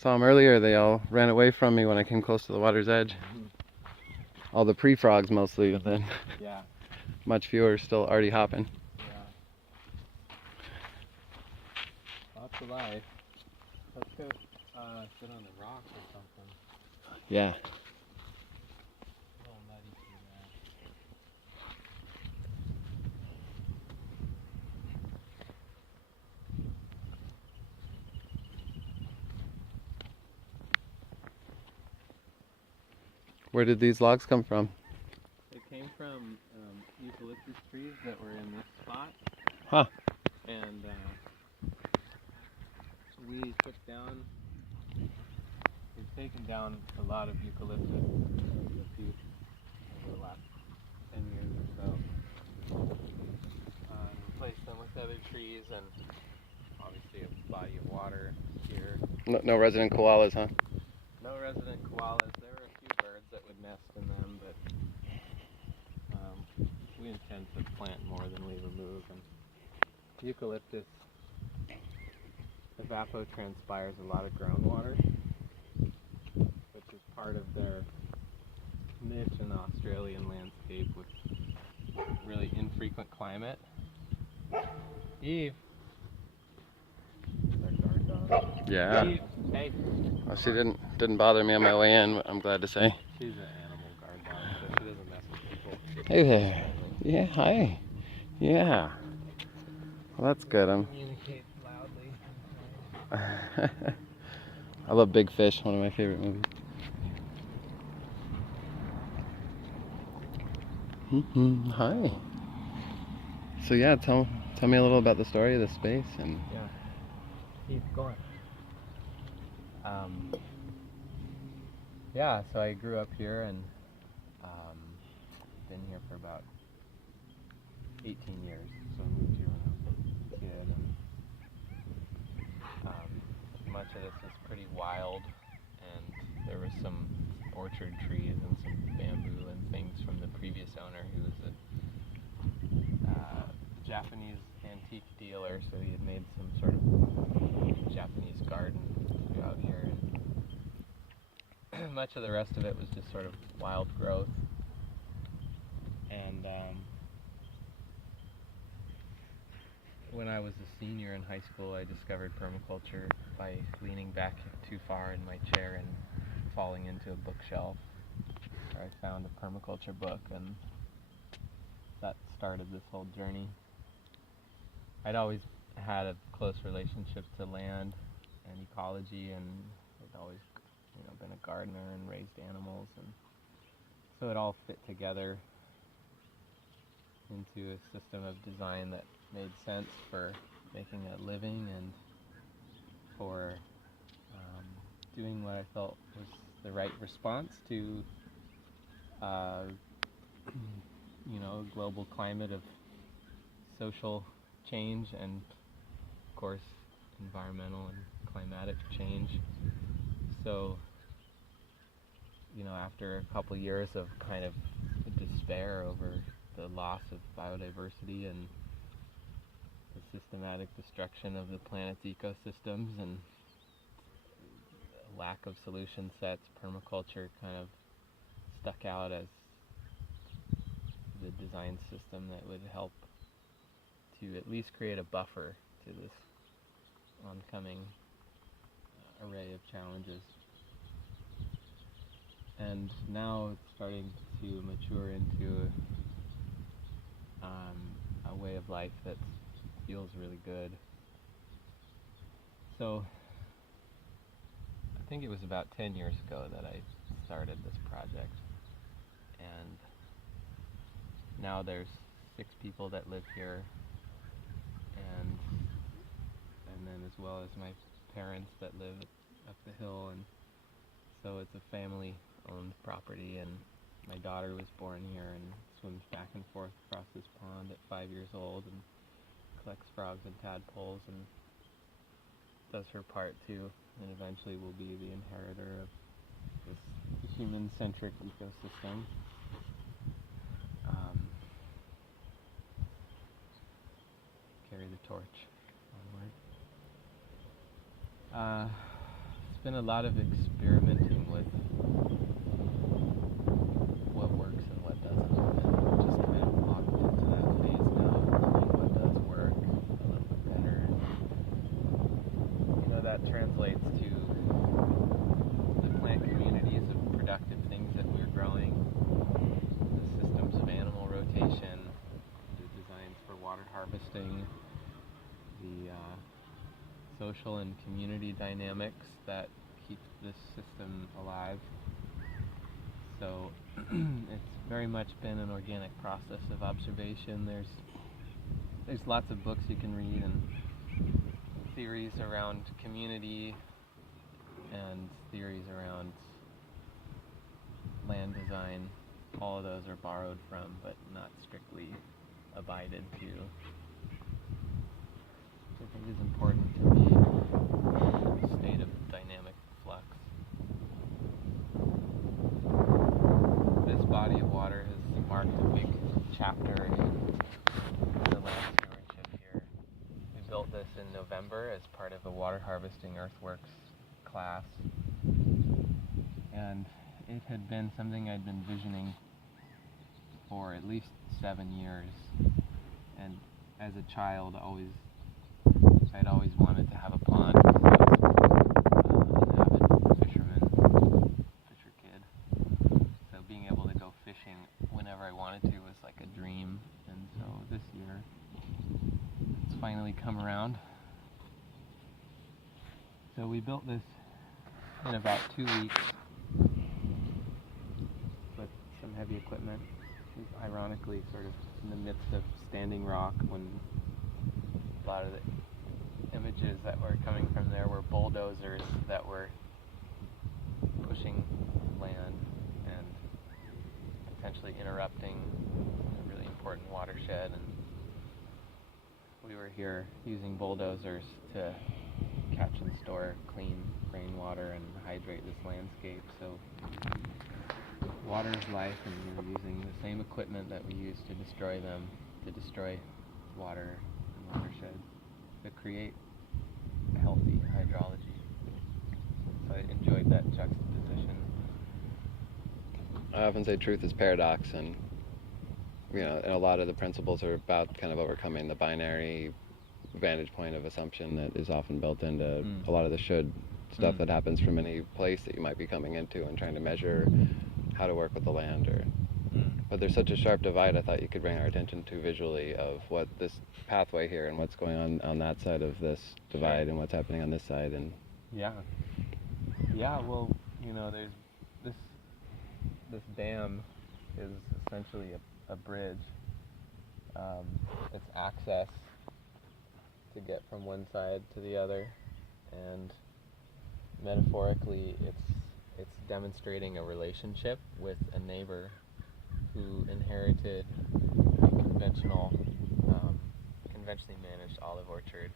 Saw them earlier. They all ran away from me when I came close to the water's edge. All the pre-frogs mostly, and then Yeah. much fewer still already hopping. Yeah. Lots of life. Let's go sit on the rock or something. Yeah. A little muddy through that. Where did these logs come from? It came from eucalyptus trees that were in this spot. Huh. And we took down, we've taken down a lot of eucalyptus over the last 10 years or so. Replaced them with other trees and obviously a body of water here. No resident koalas, huh? No resident koalas. There were a few birds that would nest in them, but we intend to plant more than we remove. And eucalyptus evapotranspires a lot of groundwater, which is part of their niche in the Australian landscape with really infrequent climate. Eve. Our guard dog. Yeah. Eve, hey. Well, she didn't bother me on my way in, I'm glad to say. She's an animal guard dog, so she doesn't mess with people. Hey there. Yeah, hi. Yeah. Well, that's good. Communicate loudly. I love Big Fish, one of my favorite movies. Hi. So yeah, tell me a little about the story of the space and. Yeah. Keep going. Yeah, so I grew up here and been here for about 18 years. So I moved here when I was a kid. And, much of this is pretty wild, and there was some orchard trees and some bamboo and things from the previous owner, who was a Japanese antique dealer, so he had made some sort of Japanese garden out here, and much of the rest of it was just sort of wild growth. And when I was a senior in high school, I discovered permaculture by leaning back too far in my chair and falling into a bookshelf, where I found a permaculture book, and that started this whole journey. I'd always had a close relationship to land and ecology, and I'd always, been a gardener and raised animals, and so it all fit together into a system of design that made sense for making a living and for doing what I felt was the right response to a global climate of social change and, of course, environmental and climatic change. So, after a couple years of kind of despair over the loss of biodiversity and the systematic destruction of the planet's ecosystems and lack of solution sets, permaculture kind of stuck out as the design system that would help to at least create a buffer to this oncoming array of challenges. And now it's starting to mature into a way of life that feels really good. So I think it was about 10 years ago that I started this project, and now there's 6 people that live here, and then as well as my parents that live up the hill, and so it's a family-owned property, and my daughter was born here and swims back and forth across this pond at 5 years old and collects frogs and tadpoles and does her part too, and eventually will be the inheritor of this human-centric ecosystem. Carry the torch onward. been a lot of experimenting with what works and what doesn't. And we're just kind of locked into that phase now, learning what does work a little bit better. And, that translates to the plant communities of productive things that we're growing, the systems of animal rotation, the designs for water harvesting, the social and community dynamics that keep this system alive. So it's very much been an organic process of observation. There's lots of books you can read and theories around community and theories around land design. All of those are borrowed from, but not strictly abided to. I think is important to be in a state of dynamic flux. This body of water has marked a big chapter in the land stewardship here. We built this in November as part of a water harvesting earthworks class, and it had been something I'd been visioning for at least 7 years, and as a child I'd always wanted to have a pond because I was an avid fisher kid. So being able to go fishing whenever I wanted to was like a dream. And so this year, it's finally come around. So we built this in about 2 weeks with some heavy equipment. Ironically, sort of in the midst of standing rock, when a lot of the images that were coming from there were bulldozers that were pushing land and potentially interrupting a really important watershed. And we were here using bulldozers to catch and store clean rainwater and hydrate this landscape. So water is life, and we were using the same equipment that we use to destroy them, to destroy water and watersheds, to create healthy hydrology. So I enjoyed that juxtaposition. I often say truth is paradox, and and a lot of the principles are about kind of overcoming the binary vantage point of assumption that is often built into a lot of the should stuff that happens from any place that you might be coming into and trying to measure how to work with the land. But there's such a sharp divide, I thought you could bring our attention to visually, of what this pathway here and what's going on that side of this divide and what's happening on this side. And well, there's this dam is essentially a bridge. It's access to get from one side to the other, and metaphorically it's demonstrating a relationship with a neighbor who inherited a conventionally managed olive orchard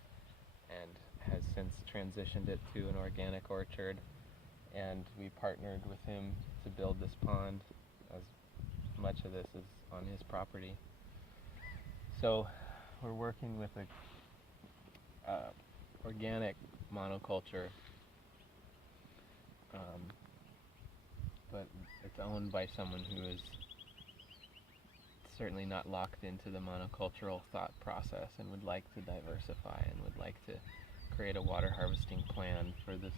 and has since transitioned it to an organic orchard, and we partnered with him to build this pond, as much of this is on his property. So we're working with a organic monoculture, but it's owned by someone who is certainly not locked into the monocultural thought process and would like to diversify and would like to create a water harvesting plan for this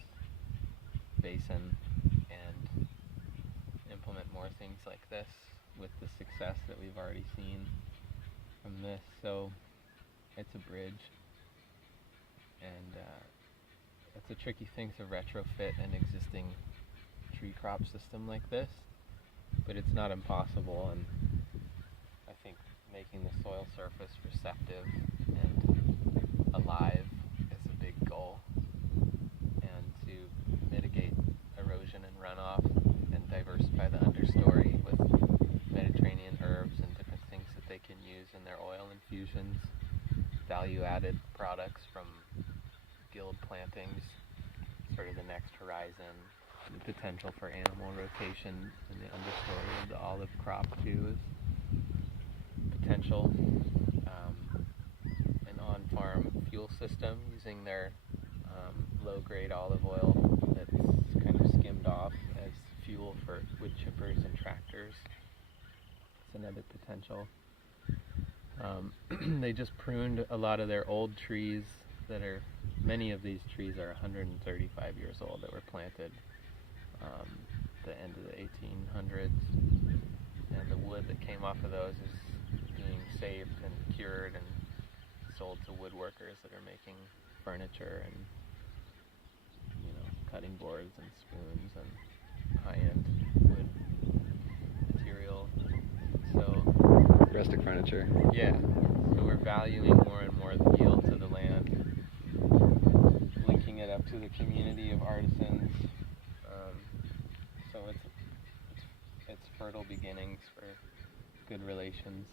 basin and implement more things like this with the success that we've already seen from this. So it's a bridge, and it's a tricky thing to retrofit an existing tree crop system like this, but it's not impossible. And I think making the soil surface receptive and alive is a big goal, and to mitigate erosion and runoff and diversify the understory with Mediterranean herbs and different things that they can use in their oil infusions, value-added products from guild plantings, sort of the next horizon. The potential for animal rotation in the understory of the olive crop too is potential. An on-farm fuel system using their low-grade olive oil that's potential. They just pruned a lot of their old trees many of these trees are 135 years old that were planted the end of the 1800s, and the wood that came off of those is being saved and cured and sold to woodworkers that are making furniture and cutting boards and spoons and high-end wood material. So Rustic furniture. yeah, so we're valuing more and more the yields of the land, linking it up to the community of artisans. So it's fertile beginnings for good relations.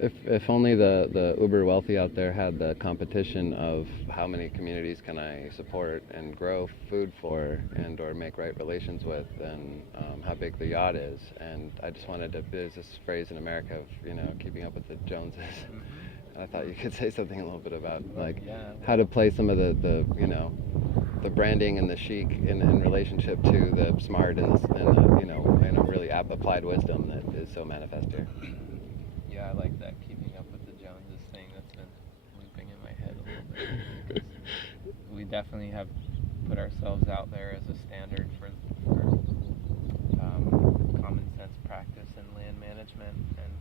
If only the uber wealthy out there had the competition of how many communities can I support and grow food for and or make right relations with, and how big the yacht is. And I just wanted to, there's this phrase in America of, keeping up with the Joneses. I thought you could say something a little bit about how to play some of the branding and the chic in relationship to the smart and the really applied wisdom that is so manifest here. Yeah, I like that keeping up with the Joneses thing. That's been looping in my head a little bit. We definitely have put ourselves out there as a standard for common sense practice in land management, and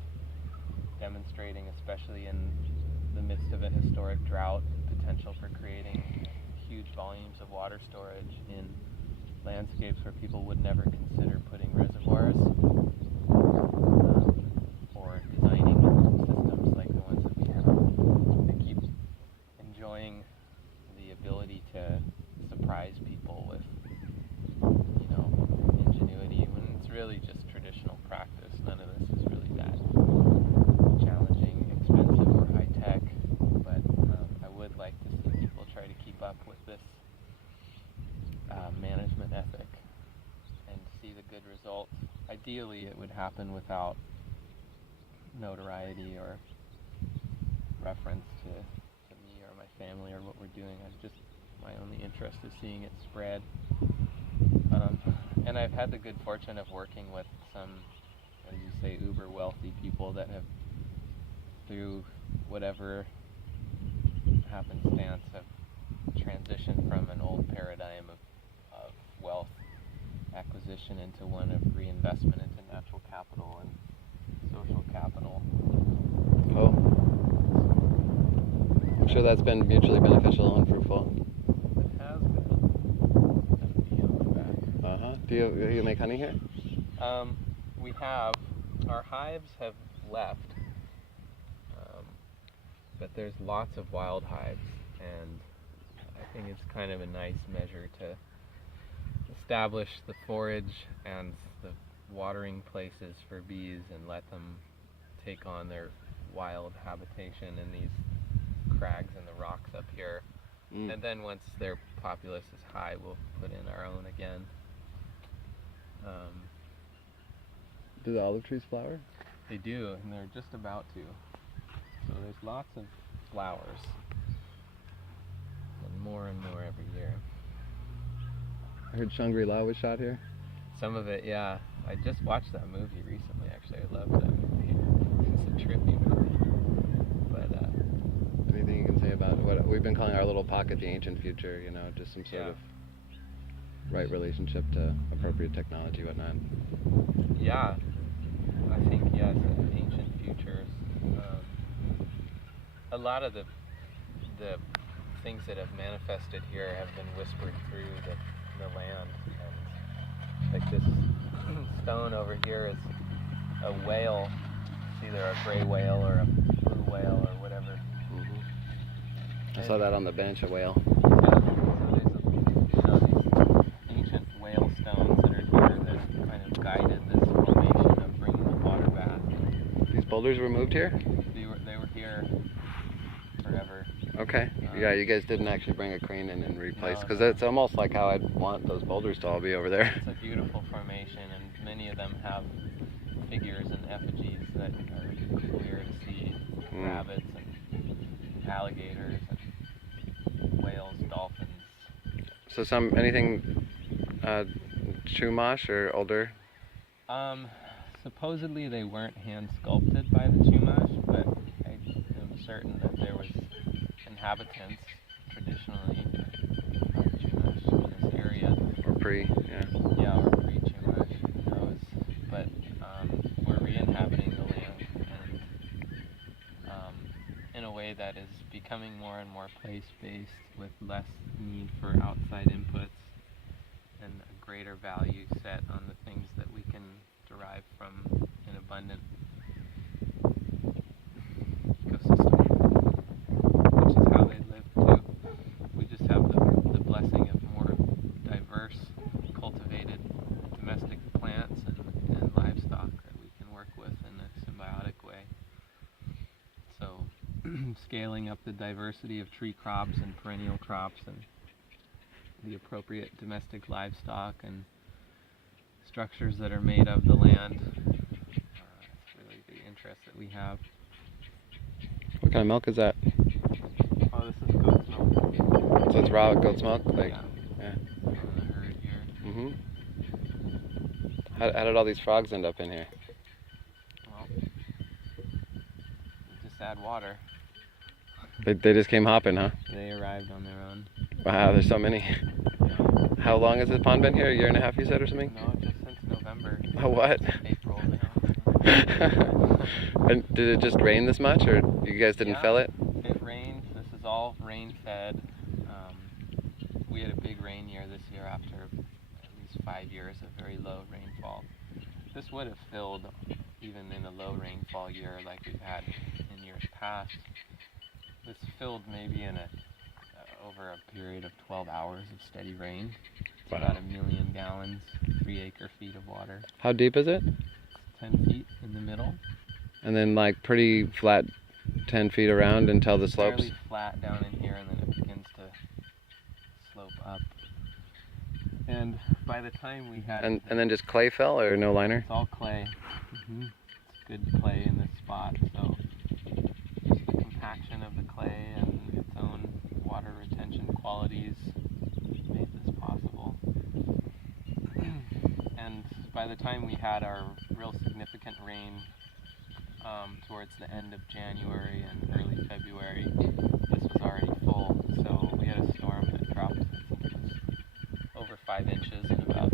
demonstrating, especially in the midst of a historic drought, the potential for creating huge volumes of water storage in landscapes where people would never consider putting reservoirs, or designing systems like the ones that we have. They keep enjoying the ability to surprise people with, ingenuity, when it's really just traditional practice. None of this is really that challenging, expensive, or high tech, but I would like to see people try to keep up with this management ethic and see the good results. Ideally, it would happen without notoriety or reference to me or my family or what we're doing. My only interest is seeing it spread. And I've had the good fortune of working with some, as you say, uber wealthy people that have, through whatever happenstance, have transitioned from an old paradigm of wealth acquisition into one of reinvestment into natural capital and social capital. Oh. I'm sure that's been mutually beneficial and fruitful. It has been. And bee on my back. Uh-huh. Do you make honey here? We have. Our hives have left. But there's lots of wild hives, and I think it's kind of a nice measure to establish the forage and the watering places for bees and let them take on their wild habitation in these crags and the rocks up here. And then once their populace is high, we'll put in our own again. Do the olive trees flower? They do, and they're just about to. So there's lots of flowers, and more every year. I heard Shangri-La was shot here. Some of it, yeah. I just watched that movie recently, actually. I loved that movie. It's a trippy movie. But, anything you can say about what we've been calling our little pocket, the ancient future, just some sort of right relationship to appropriate technology, whatnot? Yeah. I think, yes, ancient futures. A lot of the things that have manifested here have been whispered through the land. And like this stone over here is a whale. It's either a gray whale or a blue whale or whatever. I saw that on the bench, a whale. So there's these ancient whale stones that are here that kind of guided this formation of bringing the water back. These boulders were moved here? They were here forever. Okay. Yeah, you guys didn't actually bring a crane in and replace, because it's almost like how I'd want those boulders to all be over there. It's a beautiful formation, and many of them have figures and effigies that are clear to see. Rabbits and alligators and whales, dolphins. So anything chumash or older? Supposedly they weren't hand sculpted by the Chumash, but I am certain that there was inhabitants traditionally of Chumash in this area. Or pre, yeah. Yeah, or pre-Chumash, who knows. But we're re-inhabiting the land, and in a way that is becoming more and more place-based with less need for outside inputs and a greater value set on the things that we can derive from an abundant ecosystem, which is how they live too. We just have the blessing of more diverse, cultivated domestic plants and livestock that we can work with in a symbiotic way. So scaling up the diversity of tree crops and perennial crops and the appropriate domestic livestock and structures that are made of the land. It's really the interest that we have. What kind of milk is that? Oh, this is goat's milk. So it's raw goat's milk? Like, yeah. From the herd here. Mm-hmm. How did all these frogs end up in here? Well, we just add water. They just came hopping, huh? They arrived on their own. Wow, there's so many. Yeah. How long has this pond been here? A year and a half, you said, or something? No, just since November. Oh, what? April now. And did it just rain this much, or you guys didn't fill it? It rained. This is all rain-fed. We had a big rain year this year after at least 5 years of very low rainfall. This would have filled even in a low rainfall year like we've had in years past. This filled maybe in over a period of 12 hours of steady rain. It's about 1 million gallons, 3 acre-feet of water. How deep is it? It's 10 feet in the middle. And then like pretty flat 10 feet around until the slopes? Fairly flat down in here, and then it begins to slope up. And by the time we had... And then just clay fill or no liner? It's all clay. Mm-hmm. It's good clay in this spot, so just the compaction of the clay and its own water retention qualities made this possible. And by the time we had our real significant rain towards the end of January and early February, this was already full. So we had a storm that dropped, I think it was over 5 inches in about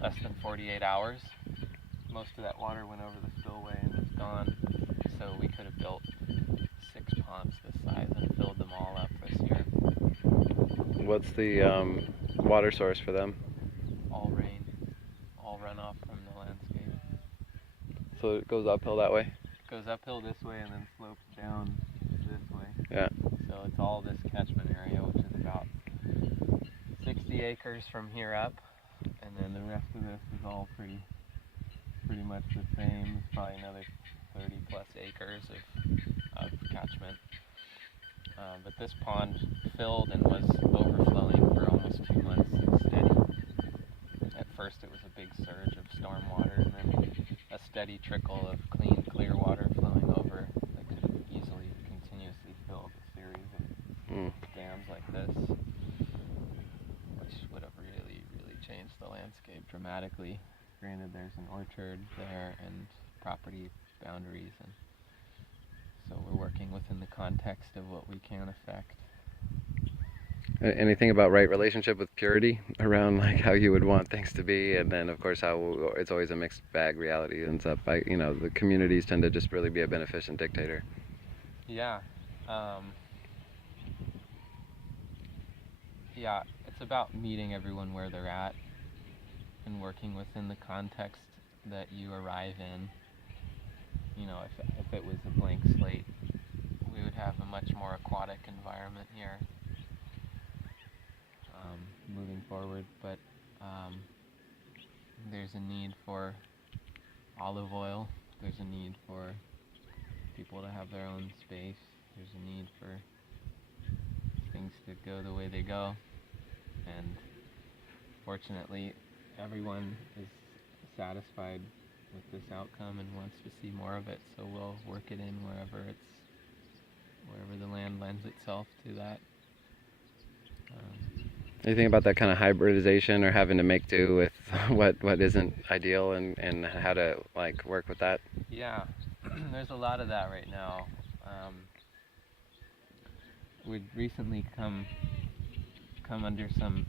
less than 48 hours. Most of that water went over the spillway and was gone. So we could have built 6 ponds this size and filled them all up this year. What's the water source for them? All rain, all runoff from the landscape. So it goes uphill that way? It goes uphill this way and then slopes down this way. Yeah. So it's all this catchment area, which is about 60 acres from here up, and then the rest of this is all pretty much the same. It's probably another 30 plus acres of catchment. But this pond filled and was overflowing for almost 2 months steady. At first it was a big surge of storm water, and then a steady trickle of clean, clear water flowing over that could have easily continuously filled a series of dams like this, which would have really, really changed the landscape dramatically. Granted, there's an orchard there and property boundaries, and so we're working within the context of what we can affect. Anything about right relationship with purity around like how you would want things to be, and then of course how it's always a mixed bag reality ends up by, you know, the communities tend to just really be a beneficent dictator. Yeah. Yeah, it's about meeting everyone where they're at and working within the context that you arrive in. You know, if it was a blank slate, we would have a much more aquatic environment here moving forward, but there's a need for olive oil, there's a need for people to have their own space, there's a need for things to go the way they go, and fortunately everyone is satisfied with this outcome and wants to see more of it, so we'll work it in wherever the land lends itself to that. Anything about that kind of hybridization or having to make do with what isn't ideal and how to like work with that? Yeah, there's a lot of that right now. We'd recently come under some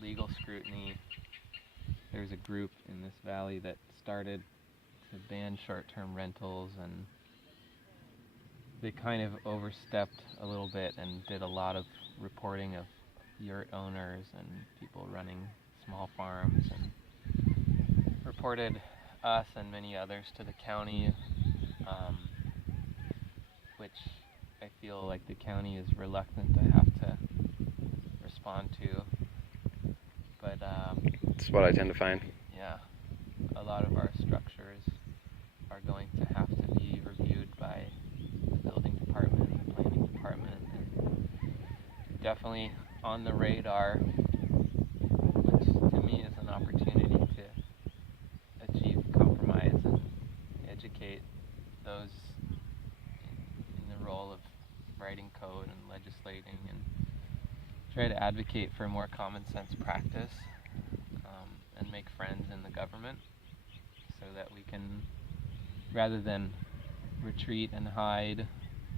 legal scrutiny. There's a group in this valley that started to ban short-term rentals, and they kind of overstepped a little bit and did a lot of reporting of yurt owners and people running small farms, and reported us and many others to the county, which I feel like the county is reluctant to have to respond to. But That's what I tend to find. yeah, a lot of our structures are going to have to be reviewed by the building department and the planning department, and definitely on the radar, which to me is an opportunity to achieve compromise and educate those in the role of writing code and legislating, and try to advocate for more common sense practice, and make friends in the government so that we can, rather than retreat and hide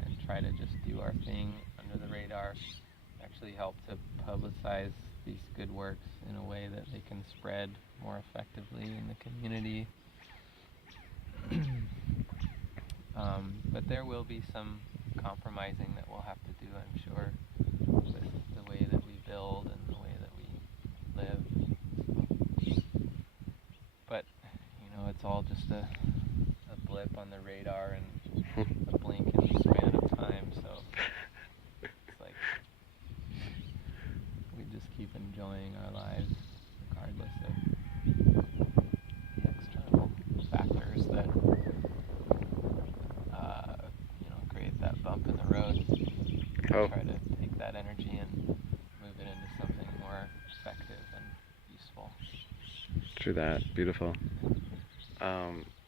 and try to just do our thing under the radar, actually help to publicize these good works in a way that they can spread more effectively in the community. But there will be some compromising that we'll have to do, I'm sure, with the way that we build and the way that we live. But, it's all just a blip on the radar and a blink in the span of time, so it's like we just keep enjoying our lives regardless of external factors that create that bump in the road. Oh. Try to take that energy and move it into something more effective and useful. True that. Beautiful.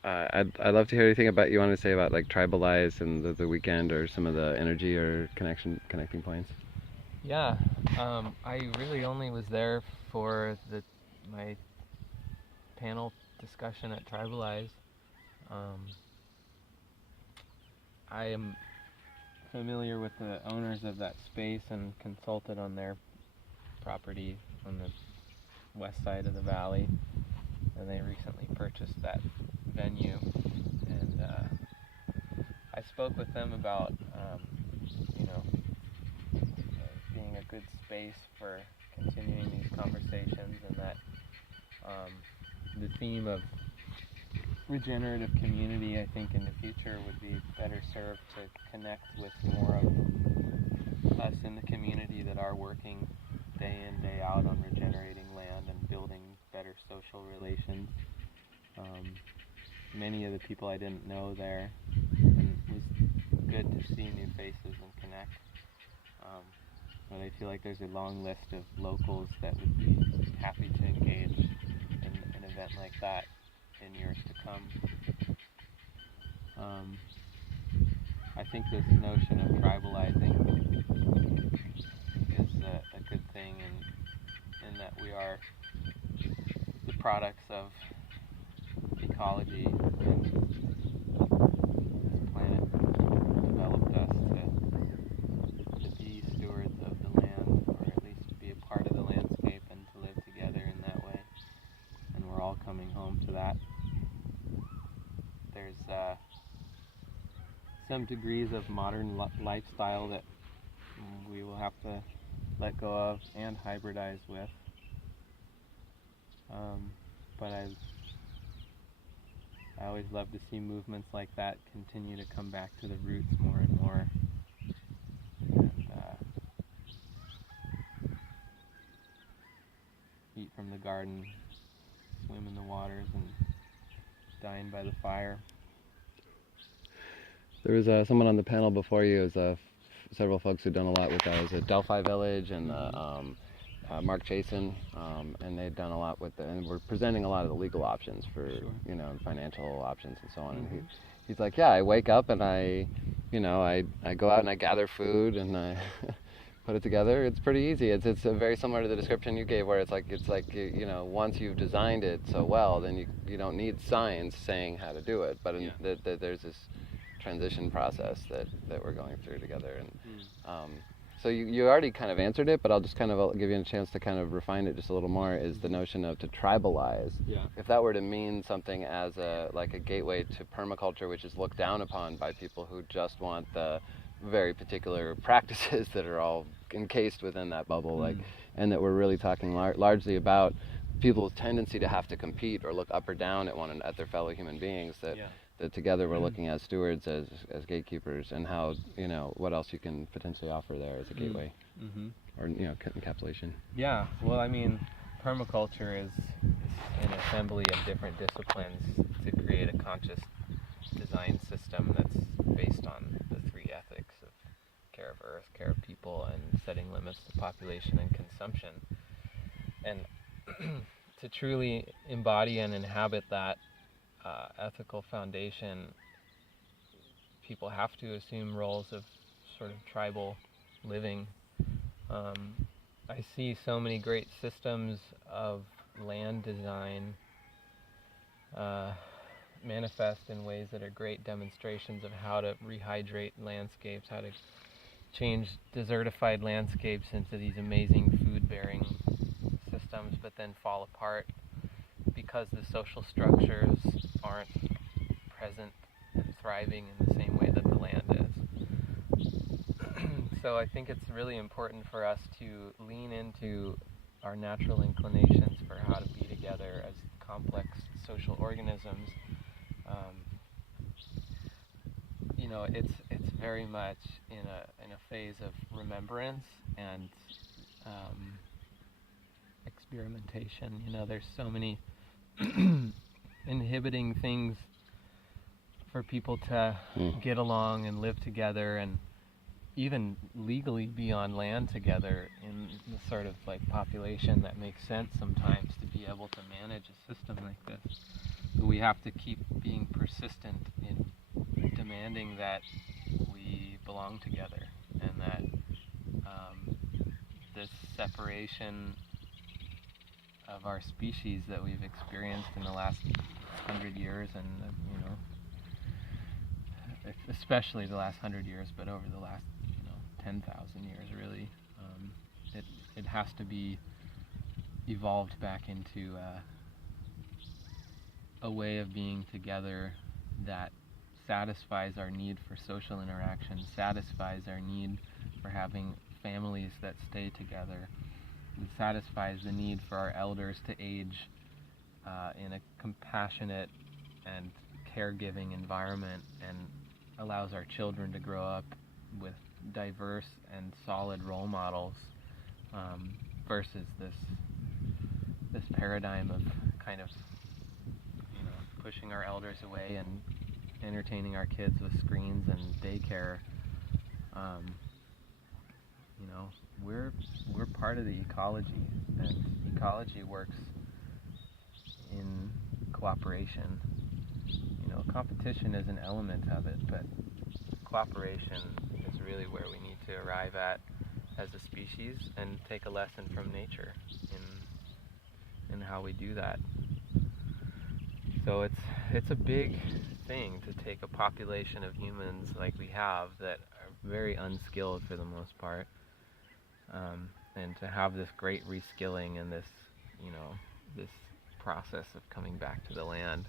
I'd love to hear anything about you want to say about like Tribalize and the weekend or some of the energy or connecting points. Yeah, I really only was there for my panel discussion at Tribalize. I am familiar with the owners of that space and consulted on their property on the west side of the valley, and they recently purchased that venue, and I spoke with them about being a good space for continuing these conversations, and that the theme of regenerative community, I think, in the future would be better served to connect with more of us in the community that are working day in, day out on regenerating land and building better social relations. Many of the people I didn't know there, and it was good to see new faces and connect. But I feel like there's a long list of locals that would be happy to engage in an event like that in years to come. I think this notion of tribalizing is a good thing in that we are the products of ecology, and this planet developed us to be stewards of the land, or at least to be a part of the landscape and to live together in that way. And we're all coming home to that. There's some degrees of modern lifestyle that we will have to let go of and hybridize with. But I always love to see movements like that continue to come back to the roots more and more. And eat from the garden, swim in the waters, and dine by the fire. There was someone on the panel before you. It was several folks who'd done a lot with that. It was at Delphi Village and Mark Chasen, and they'd done a lot with and we're presenting a lot of the legal options for financial options and so on. Mm-hmm. And he's like, yeah, I wake up and I go out and I gather food and I put it together, it's pretty easy. It's very similar to the description you gave, where it's like once you've designed it so well, then you don't need science saying how to do it. But there's this transition process that we're going through together, and so you already kind of answered it, but I'll just kind of give you a chance to kind of refine it just a little more. Is the notion of to tribalize? Yeah. If that were to mean something as a gateway to permaculture, which is looked down upon by people who just want the very particular practices that are all encased within that bubble, and that we're really talking largely about people's tendency to have to compete or look up or down at their fellow human beings, that together we're looking at stewards as gatekeepers, and how, what else you can potentially offer there as a gateway or encapsulation. Yeah, well, I mean, permaculture is an assembly of different disciplines to create a conscious design system that's based on the three ethics of care of earth, care of people, and setting limits to population and consumption. And to truly embody and inhabit that ethical foundation, people have to assume roles of sort of tribal living. I see so many great systems of land design manifest in ways that are great demonstrations of how to rehydrate landscapes, how to change desertified landscapes into these amazing food-bearing systems, but then fall apart because the social structures aren't present and thriving in the same way that the land is. So I think it's really important for us to lean into our natural inclinations for how to be together as complex social organisms. It's very much in a phase of remembrance and experimentation. There's so many inhibiting things for people to get along and live together, and even legally be on land together in the sort of population that makes sense sometimes to be able to manage a system like this. But we have to keep being persistent in demanding that we belong together, and that this separation of our species that we've experienced in the last 100 years, and especially the last 100 years, but over the last 10,000 years really, it has to be evolved back into a way of being together that satisfies our need for social interaction, satisfies our need for having families that stay together, and satisfies the need for our elders to age in a compassionate and caregiving environment, and allows our children to grow up with diverse and solid role models, versus this paradigm of kind of pushing our elders away and entertaining our kids with screens and daycare. We're part of the ecology, and ecology works in cooperation. Competition is an element of it, but cooperation is really where we need to arrive at as a species, and take a lesson from nature in how we do that. So it's a big thing to take a population of humans like we have that are very unskilled for the most part, and to have this great reskilling and this process of coming back to the land.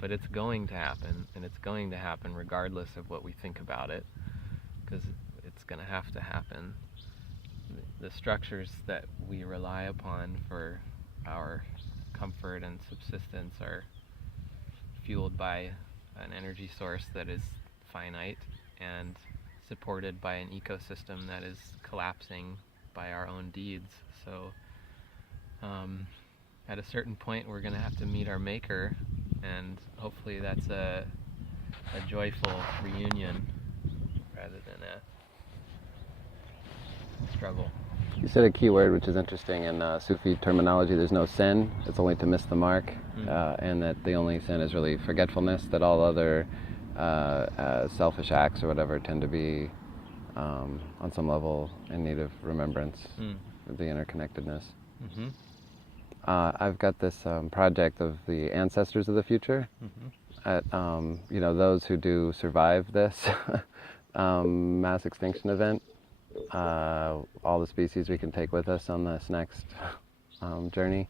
But it's going to happen, and it's going to happen regardless of what we think about it, because it's going to have to happen. The structures that we rely upon for our comfort and subsistence are fueled by an energy source that is finite and supported by an ecosystem that is collapsing by our own deeds. So at a certain point we're going to have to meet our maker, and hopefully that's a joyful reunion rather than a struggle. You said a key word which is interesting in Sufi terminology. There's no sin, it's only to miss the mark, and that the only sin is really forgetfulness, that all other selfish acts or whatever tend to be on some level in need of remembrance of the interconnectedness. Mm-hmm. I've got this project of the ancestors of the future. At those who do survive this mass extinction event, all the species we can take with us on this next journey,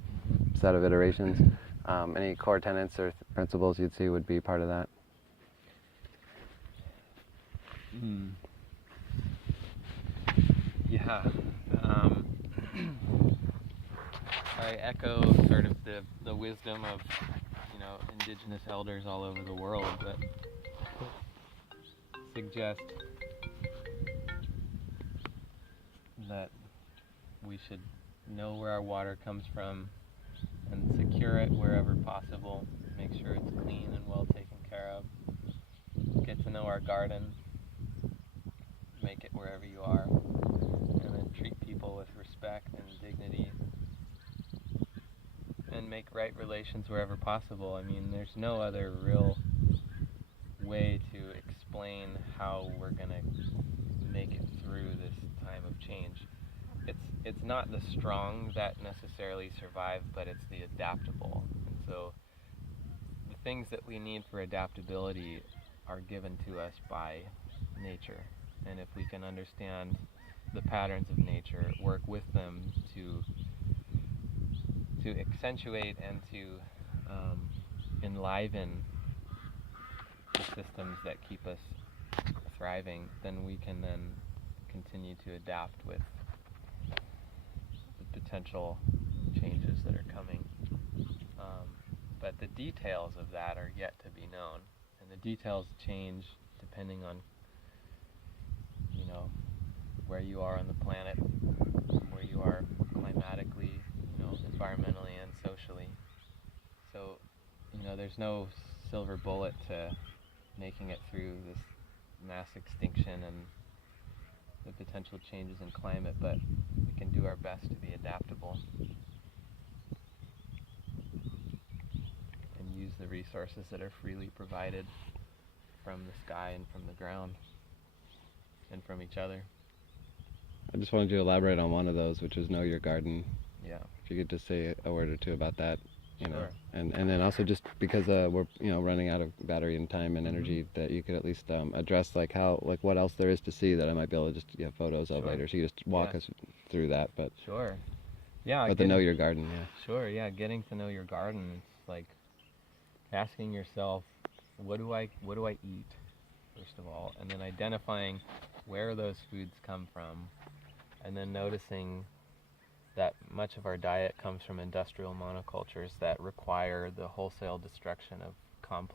set of iterations. Any core tenets or principles you'd see would be part of that? Yeah. I echo sort of the wisdom of, indigenous elders all over the world that suggest that we should know where our water comes from and secure it wherever possible, make sure it's clean and well taken care of, get to know our garden, make it wherever you are, and then treat people with respect and dignity, and make right relations wherever possible. I mean, there's no other real way to explain how we're going to make it through this time of change. It's not the strong that necessarily survive, but it's the adaptable. And so the things that we need for adaptability are given to us by nature. And if we can understand the patterns of nature, work with them to accentuate and to enliven the systems that keep us thriving, then we can then continue to adapt with the potential changes that are coming. But the details of that are yet to be known, and the details change depending on where you are on the planet, where you are climatically, environmentally and socially. So, there's no silver bullet to making it through this mass extinction and the potential changes in climate, but we can do our best to be adaptable and use the resources that are freely provided from the sky and from the ground and from each other. I just wanted you to elaborate on one of those, which is know your garden. Yeah. If you could just say a word or two about that, Sure. and then also just because we're running out of battery and time and energy, that you could at least address what else there is to see that I might be able to just get photos of later. So you just walk us through that, but sure. Yeah. But to know your garden, Sure. Yeah. Getting to know your garden. It's like asking yourself, what do I eat, first of all, and then identifying where those foods come from, and then noticing that much of our diet comes from industrial monocultures that require the wholesale destruction of complex